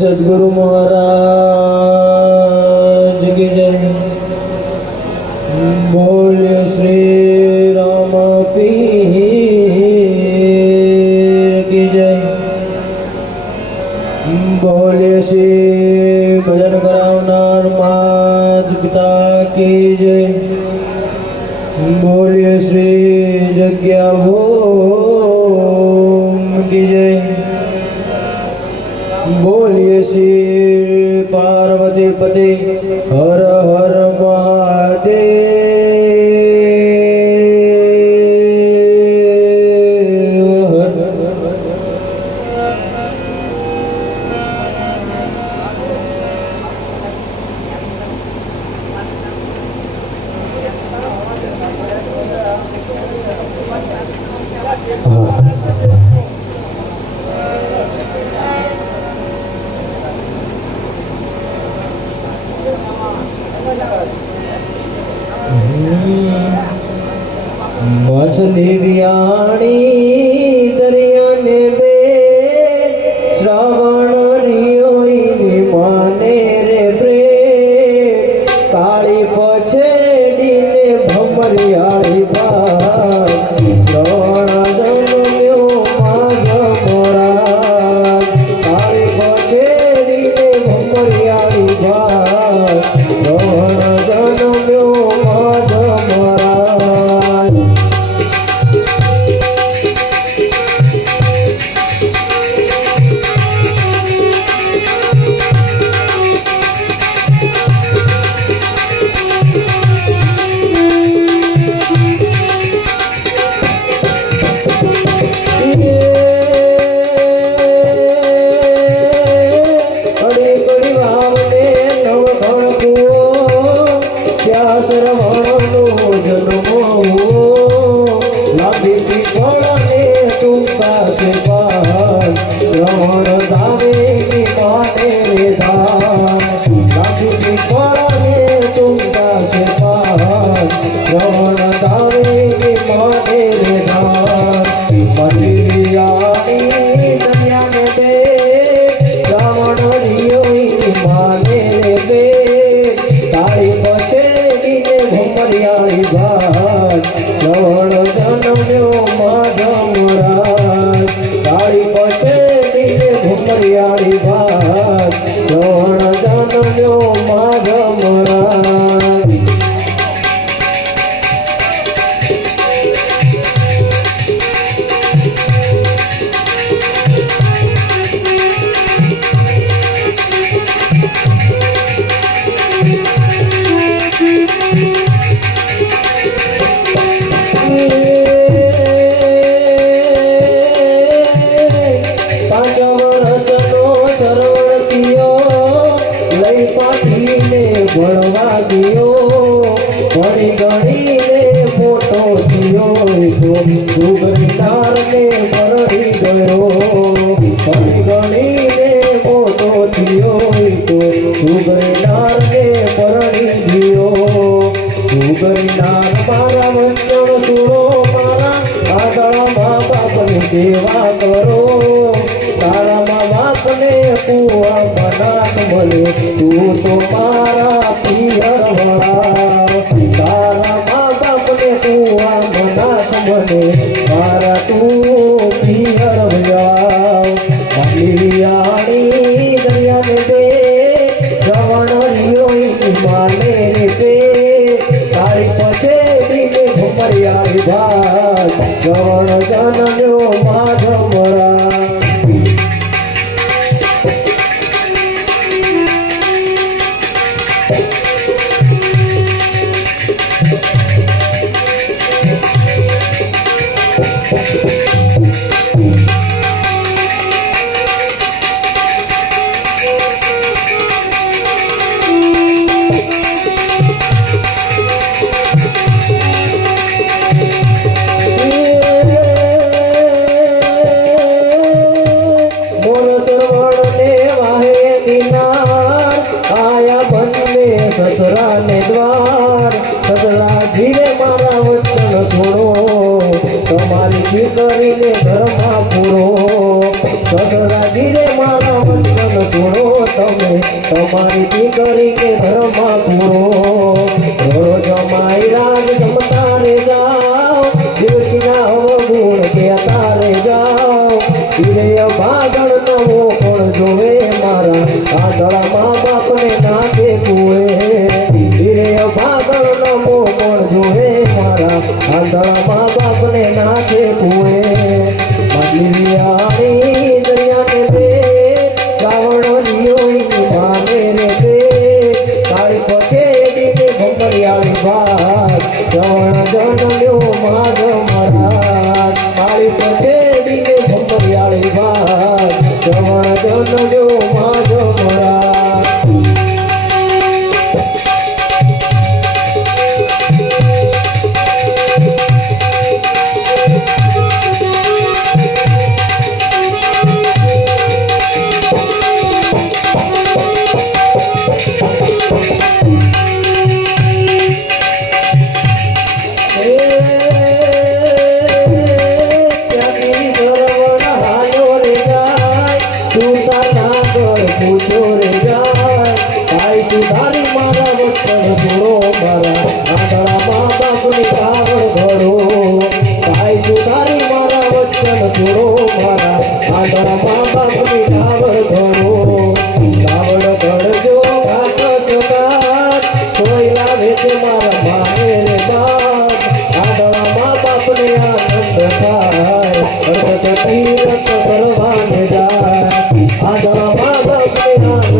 सद्गुरु महाराज की जय। बोलिए श्री राम पीर की जय। बोलिए श्री भजन करावनार मात पिता की जय। बोलिए श्री जग्या भूम की जय। बोलिए श्री पार्वती पति हर हर महादेव। मछली वियाणी दरिया ने बे श्रावण रियोई माने रे प्रेम काली पछेड़ी ने भमरियाड़ी बात श्रवण जन्म्यो माघ मोरा काली पछेड़ी ने भमरियाड़ी बात श्रवण जन्म्यो माघ मोरा। सेवा करो तारा माँ बाप ने कुआ बनात बोले तू तो मारा पियर बड़ा तारा माँ बाप ने कुआ बनात बोले मारा तू पियर भजाओ अलियाणी दरिया में दे जवन रियोई माने पे तारी पछे दिले भुमरियारी भात जवन जनयो माघ मोरा। ससुरा ने द्वार ससुरा जीवे मारा वचन सुनो तमारी दीकरी ने धर्मा पूरो ससुरा जीवे मारा वचन सुनो સુણો તમે તમારી દીકરી કે ઘરમાં પૂરો રોજ માઈ રાગ જમતા રે જાઓ દેવકીના અવગુણ કહેતા રે જાઓ ધીરે ભાગણ નવો પણ જોવે મારા આંધળા મા બાપને નાખે કુએ ધીરે ભાગણ નવો પણ જોવે મારા આંધળા મા બાપને નાખે કુએ મદિયાની દરિયાને બે શ્રાવણો લીઓની ભાને રે બે કાળી પછેડીને ભંગરિયાળી ભાત શ્રવણ જન્મ્યો માધ મહારાજ કાળી પછેડીને ભંગરિયાળી ભાત શ્રવણ જન્મ્યો માધ મહારાજ સુધારી મારા વચન સુણો મારા આંધળા મા બાપની કાવડ ઘડો કાય સુધારી મારા વચન સુણો મારા આંધળા મા બાપની કાવડ ઘડો કાવડ ઘડજો ઘાટ સદાત સોયલા વેચે મારા માને રે બાપ આંધળા મા બાપને આનંદ થાય અર્થ તીરથ કરવાને જાય આંધળા મા બાપને